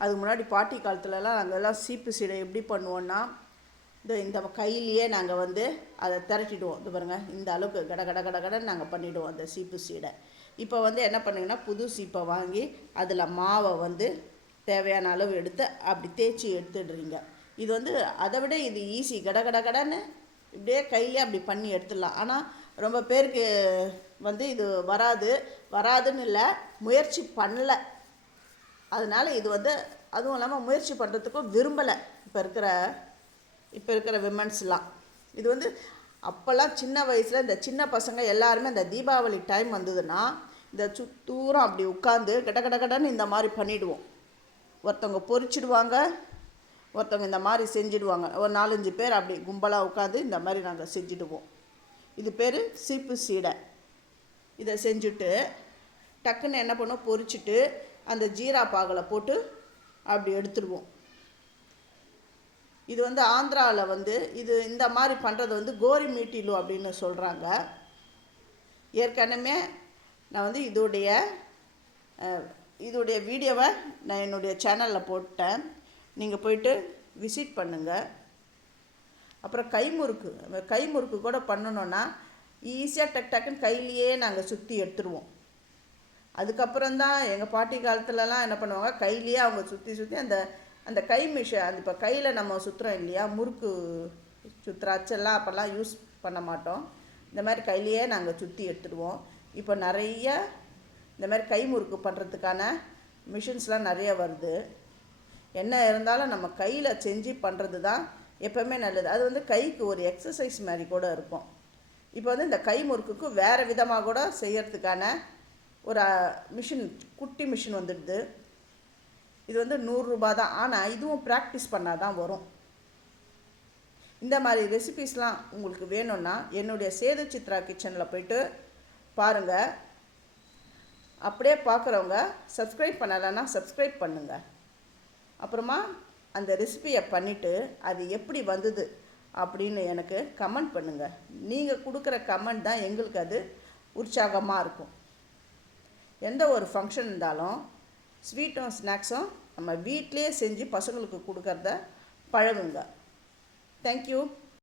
அதுக்கு முன்னாடி பாட்டி காலத்துலலாம் நாங்கள் எல்லாம் சீப்பு சீடை எப்படி பண்ணுவோன்னா இந்த இந்த கையிலேயே நாங்கள் வந்து அதை திரட்டிடுவோம். இது பாருங்கள் இந்த அளவுக்கு கட கட கட கடன்னு நாங்கள் பண்ணிவிடுவோம் அந்த சீப்பு சீடை. இப்போ வந்து என்ன பண்ணுங்கன்னா புது சீப்பை வாங்கி அதில் மாவை வந்து தேவையான அளவு எடுத்து அப்படி தேய்ச்சி எடுத்துடுறீங்க. இது வந்து அதை விட இது ஈஸி கட கட கடன்னு இப்படியே கையிலே அப்படி பண்ணி எடுத்துடலாம். ஆனால் ரொம்ப பேருக்கு வந்து இது வராது. வராதுன்னு இல்லை முயற்சி பண்ணல. அதனால் இது வந்து அதுவும் இல்லாமல் முயற்சி பண்ணுறதுக்கும் விரும்பலை. இப்போ இருக்கிற இப்போ இருக்கிற விமன்ஸ்லாம் இது வந்து அப்போல்லாம் சின்ன வயசில் இந்த சின்ன பசங்க எல்லாருமே இந்த தீபாவளி டைம் வந்ததுன்னா இந்த சுத்தூரம் அப்படி உட்காந்து கட கட கடன்னு இந்த மாதிரி பண்ணிவிடுவோம் ஒருத்தவங்க பொறிச்சிடுவாங்க ஒருத்தவங்க இந்த மாதிரி செஞ்சிடுவாங்க. ஒரு நாலஞ்சு பேர் அப்படி கும்பலாக உட்காந்து இந்த மாதிரி நாங்கள் செஞ்சிடுவோம். இது பேர் சீப்பு சீடை. இதை செஞ்சுட்டு டக்குன்னு என்ன பண்ணுவோம்? பொறிச்சிட்டு அந்த ஜீரா பாகலை போட்டு அப்படி எடுத்துடுவோம் இது வந்து ஆந்திராவில் வந்து இது இந்த மாதிரி பண்ணுறது வந்து கோரி மீட்டிலு அப்படின்னு சொல்கிறாங்க ஏற்கனவே நான் வந்து இதோடைய இதோடைய வீடியோவை நான் என்னுடைய சேனலில் போட்டேன். நீங்கள் போயிட்டு விசிட் பண்ணுங்கள் அப்புறம் கைமுறுக்கு கைமுறுக்கு கூட பண்ணணுன்னா ஈஸியாக டக் டக்குன்னு கையிலேயே நாங்கள் சுற்றி எடுத்துருவோம். அதுக்கப்புறம் தான் எங்கள் பாட்டி காலத்துலலாம் என்ன பண்ணுவாங்க கையிலேயே அவங்க சுற்றி சுற்றி அந்த அந்த கை மிஷின் அது இப்போ கையில் நம்ம சுற்றுறோம் இல்லையா முறுக்கு சுற்றுற அச்செல்லாம் அப்போல்லாம் யூஸ் பண்ண மாட்டோம். இந்த மாதிரி கையிலையே நாங்கள் சுற்றி எடுத்துடுவோம். இப்போ நிறைய இந்த மாதிரி கை முறுக்கு பண்ணுறதுக்கான மிஷின்ஸ்லாம் நிறைய வருது. என்ன இருந்தாலும் நம்ம கையில் செஞ்சு பண்ணுறது தான் எப்போவுமே நல்லது. அது வந்து கைக்கு ஒரு எக்ஸசைஸ் மாதிரி கூட இருக்கும். இப்போ வந்து இந்த கை முறுக்குக்கு வேறு விதமாக கூட செய்கிறதுக்கான ஒரு மிஷின் குட்டி மிஷின் வந்துடுது. இது வந்து நூறுரூபா தான். ஆனால் இதுவும் ப்ராக்டிஸ் பண்ணால் தான் வரும். இந்த மாதிரி ரெசிபீஸ்லாம் உங்களுக்கு வேணும்னா என்னுடைய சேது சித்ரா கிச்சனில் போயிட்டு பாருங்கள் அப்படியே பார்க்குறவங்க சப்ஸ்கிரைப் பண்ணலைன்னா சப்ஸ்கிரைப் பண்ணுங்கள் அப்புறமா அந்த ரெசிபியை பண்ணிவிட்டு அது எப்படி வந்தது அப்படின்னு எனக்கு கமெண்ட் பண்ணுங்கள் நீங்கள் கொடுக்குற கமெண்ட் தான் எங்களுக்கு அது உற்சாகமாக இருக்கும். எந்த ஒரு ஃபங்க்ஷன் இருந்தாலும் ஸ்வீட்டும் ஸ்நாக்ஸும் நம்ம வீட்டிலேயே செஞ்சு பசங்களுக்கு கொடுக்கறத பழகுங்க. தேங்க்யூ